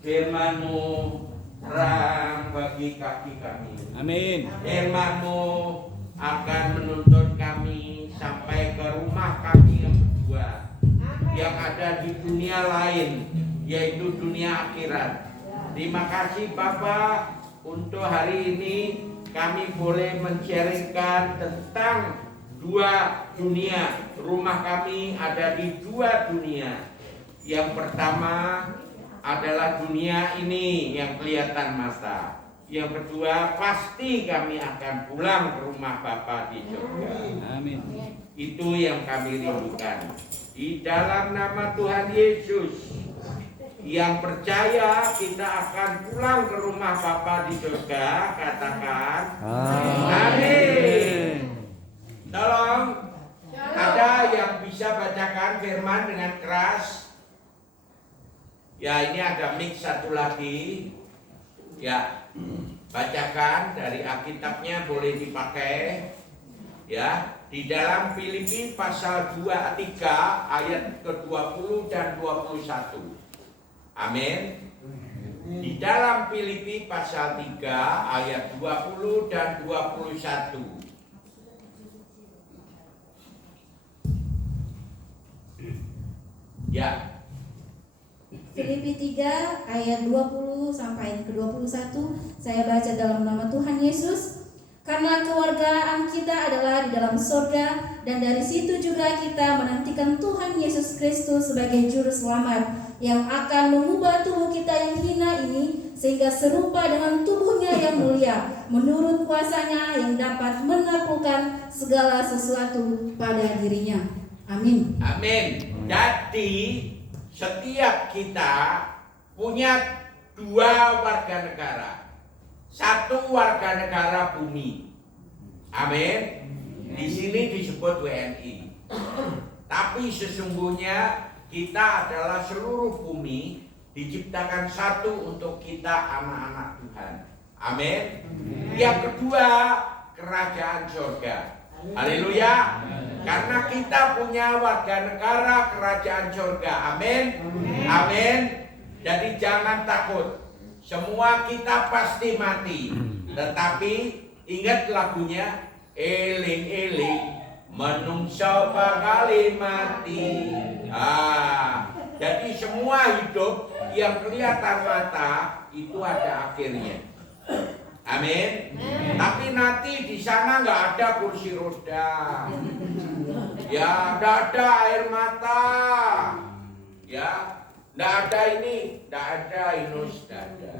Firman-Mu terang bagi kaki kami. Amin. Firman-Mu akan menuntun kami sampai ke rumah kami yang kedua, yang ada di dunia lain, yaitu dunia akhirat. Terima kasih Bapak untuk hari ini kami boleh men-sharingkan tentang dua dunia. Rumah kami ada di dua dunia. Yang pertama adalah dunia ini yang kelihatan mata. Yang kedua, pasti kami akan pulang ke rumah Bapa di surga. Amin. Itu yang kami rindukan. Di dalam nama Tuhan Yesus, yang percaya kita akan pulang ke rumah Bapa di surga, katakan amin. Tolong, ada yang bisa bacakan firman dengan keras? Ya, ini ada mix satu lagi. Ya, bacakan dari Alkitabnya boleh dipakai. Ya, di dalam Filipi pasal 23 ayat ke-20 dan 21. Amin. Di dalam Filipi pasal 3 ayat 20 dan 21. Ya. Filipi 3 ayat 20 sampai ke-21. Saya baca dalam nama Tuhan Yesus. Karena kewargaan kita adalah di dalam surga, dan dari situ juga kita menantikan Tuhan Yesus Kristus sebagai juru selamat yang akan mengubah tubuh kita yang hina ini sehingga serupa dengan tubuhnya yang mulia menurut kuasanya yang dapat menaklukkan segala sesuatu pada dirinya. Amin. Amin. Jadi setiap kita punya dua warga negara. Satu warga negara bumi. Amin. Di sini disebut WNI. Tapi sesungguhnya kita adalah seluruh bumi diciptakan satu untuk kita anak-anak Tuhan. Amin. Yang kedua, kerajaan surga. Haleluya. Karena kita punya warga negara kerajaan surga. Amin. Amin. Jadi jangan takut. Semua kita pasti mati. Tetapi ingat lagunya, eling-eling menungso bakal mati. Jadi semua hidup yang kelihatan mata itu ada akhirnya. Amin. Tapi nanti di sana nggak ada kursi roda. Ya, nggak ada air mata. Ya, nggak ada ini, nggak ada inus, nggak ada.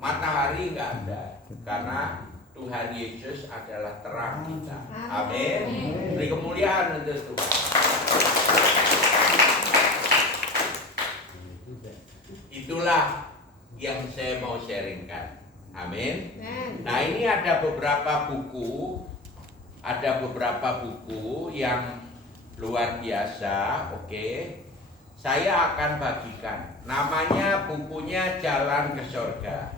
Matahari nggak ada, karena Tuhan Yesus adalah terang kita. Amin. Beri kemuliaan untuk Tuhan. Itulah yang saya mau sharingkan. Amin. Nah, ini ada beberapa buku yang luar biasa. Oke. Saya akan bagikan. Namanya bukunya Jalan ke Surga.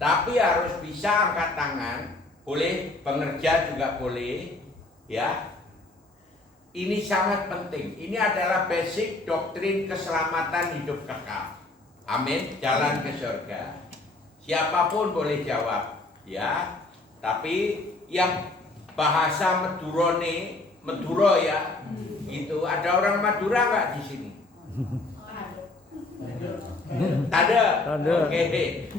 Tapi harus bisa angkat tangan, boleh pengerja juga boleh, ya. Ini sangat penting. Ini adalah basic doktrin keselamatan hidup kekal. Amin. Jalan ke surga. Siapapun boleh jawab, ya. Tapi yang bahasa Maduro ya, itu ada orang Madura nggak di sini? Ada. Oke.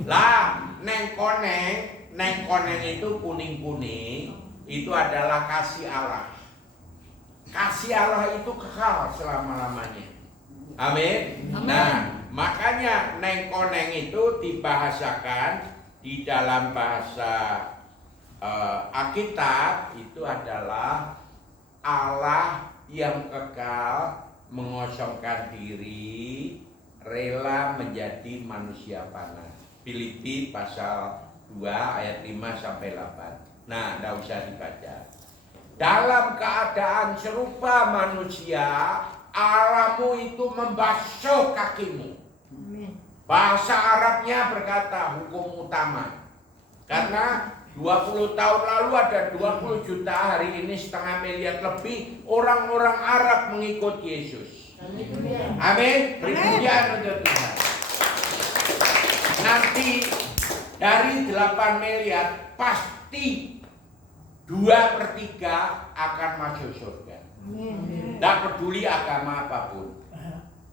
Lah, neng koneng itu kuning-kuning, itu adalah kasih Allah. Kasih Allah itu kekal selama-lamanya. Amin. Nah, makanya neng koneng itu dibahasakan di dalam bahasa Alkitab itu adalah Allah yang kekal, mengosongkan diri, rela menjadi manusia panas. Filipi pasal 2 ayat 5 sampai 8. Nah, enggak usah dibaca. Dalam keadaan serupa manusia, Allahmu itu membasuh kakimu. Bahasa Arabnya berkata hukum utama. Karena 20 tahun lalu ada 20 juta, hari ini 500 miliar lebih orang-orang Arab mengikut Yesus. Amin. Beri pujian untuk Tuhan. nanti dari 8 miliar pasti 2/3 akan masuk surga. Tidak peduli agama apapun.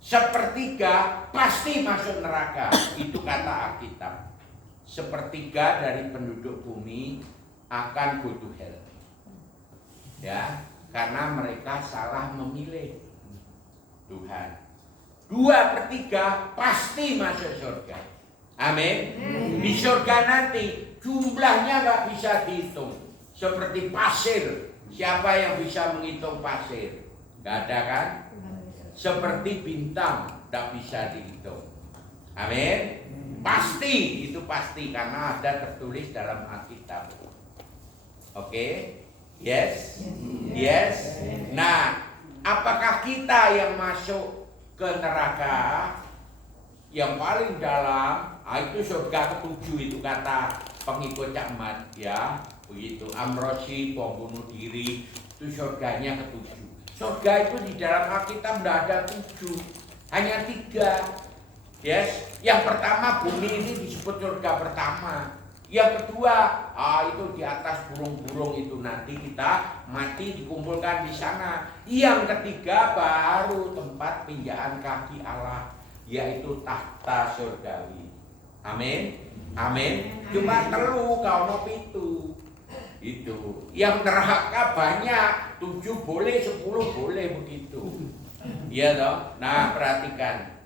1/3 pasti masuk neraka. Itu kata Alkitab. 1/3 dari penduduk bumi akan go to hell. Ya, karena mereka salah memilih Tuhan. 2/3 pasti masuk surga. Amin. Di surga nanti jumlahnya nggak bisa dihitung. Seperti pasir. Siapa yang bisa menghitung pasir? Gak ada kan? Seperti bintang, gak bisa dihitung. Amin. Pasti, itu pasti karena ada tertulis dalam Alkitab. Oke? Yes? Yes? Nah, apakah kita yang masuk ke neraka yang paling dalam? Itu surga ke-7 itu kata pengikut Cak Mat, ya. Begitu, Amrosi, pembunuh diri, itu surganya ke-7. Surga itu di dalam Alkitab tidak ada 7, hanya 3. Yes, yang pertama bumi ini disebut surga pertama. Yang kedua, itu di atas burung-burung itu nanti kita mati dikumpulkan di sana. Yang ketiga baru tempat pinjaan kaki Allah, yaitu tahta surgawi. Amin. Amin. Cuma telu kau pitu. Itu yang neraka banyak, 7 boleh, 10 boleh begitu. Iya toh. Nah, perhatikan.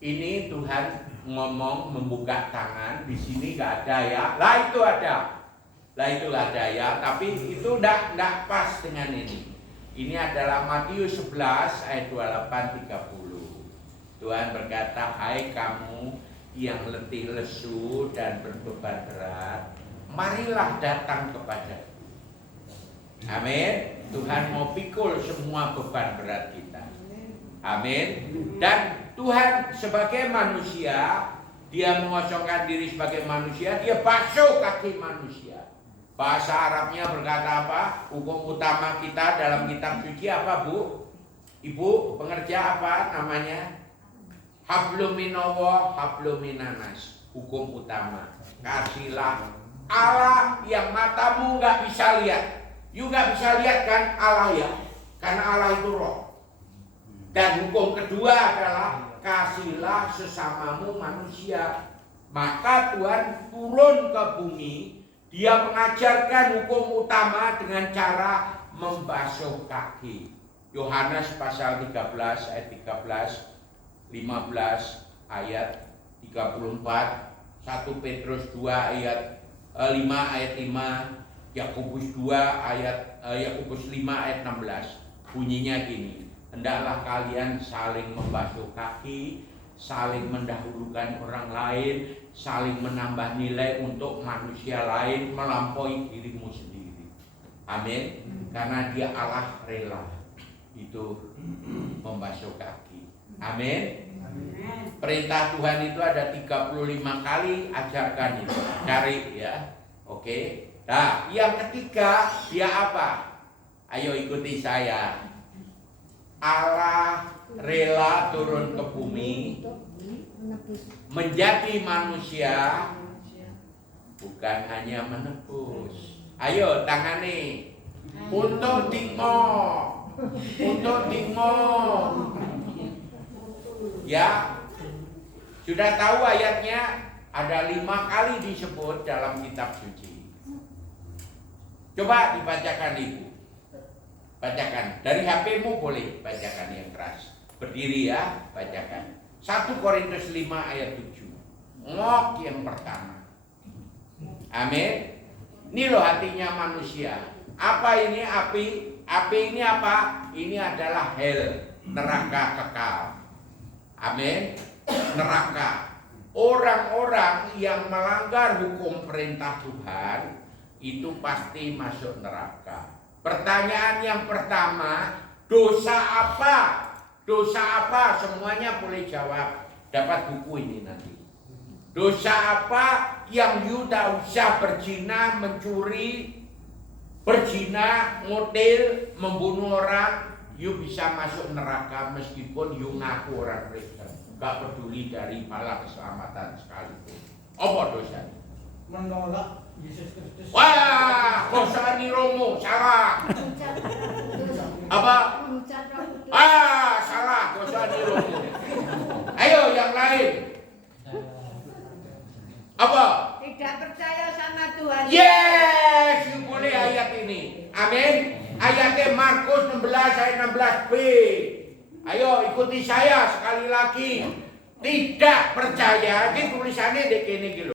Ini Tuhan ngomong membuka tangan, di sini gak ada ya. Lah itu ada. Lah itu ada ya, tapi itu enggak pas dengan ini. Ini adalah Matius 11 ayat 28-30. Tuhan berkata, "Hai kamu yang letih lesu dan berbeban berat, marilah datang kepadaku." Amin. Tuhan mau pikul semua beban berat kita. Amin. Dan Tuhan sebagai manusia, dia mengosongkan diri sebagai manusia, dia basuh kaki manusia. Bahasa Arabnya berkata apa? Hukum utama kita dalam kitab suci apa, Bu? Ibu pengerja apa namanya? Hablum minallah, hablum minanas. Hukum utama. Kasihlah Allah yang matamu nggak bisa lihat. You nggak bisa lihat kan Allah ya, karena Allah itu roh. Dan hukum kedua adalah kasihlah sesamamu manusia. Maka Tuhan turun ke bumi, dia mengajarkan hukum utama dengan cara membasuh kaki. Yohanes pasal 13 ayat 13, 15 ayat 34, 1 Petrus 2 ayat 5 ayat 5, Yakobus 2 ayat Yakobus 5 ayat 16. Bunyinya gini, hendaklah kalian saling membasuh kaki, saling mendahulukan orang lain, saling menambah nilai untuk manusia lain melampaui dirimu sendiri. Amin. Karena dia Allah rela itu membasuh kaki. Amin. Perintah Tuhan itu ada 35 kali, ajarkan itu. Cari ya. Oke. Nah, yang ketiga dia apa? Ayo ikuti saya. Allah rela turun ke bumi menjadi manusia, bukan hanya menebus. Ayo tangani. Untuk dingo. Untuk dingo. Ya, sudah tahu ayatnya, ada 5 kali disebut dalam kitab suci. Coba dibacakan Ibu. Bacakan, dari HP-mu boleh bacakan yang keras. Berdiri ya, bacakan. 1 Korintus 5 ayat 7. Ngok yang pertama. Amin. Ini loh hatinya manusia. Apa ini api? Api ini apa? Ini adalah hell, neraka kekal. Amin. Neraka. Orang-orang yang melanggar hukum perintah Tuhan itu pasti masuk neraka. Pertanyaan yang pertama, dosa apa? Dosa apa? Semuanya boleh jawab. Dapat buku ini nanti. Dosa apa yang you tak usah berzina, mencuri, berzina, ngotil, membunuh orang, you bisa masuk neraka meskipun you ngaku orang Kristen. gak peduli dari malah keselamatan sekalipun. Apa dosanya? Menolak Yesus Kristus. Wah, dosani Romo, salah. Apa? Mengucap Roh Kudus. Salah, dosani Romo. Ayo yang lain. Apa? Tidak percaya sama Tuhan. Yes, boleh ayat ini. Amin. Ayatnya Markus 16 ayat 16b. Ayo ikuti saya sekali lagi. Tidak percaya, ini tulisannya di kini gitu.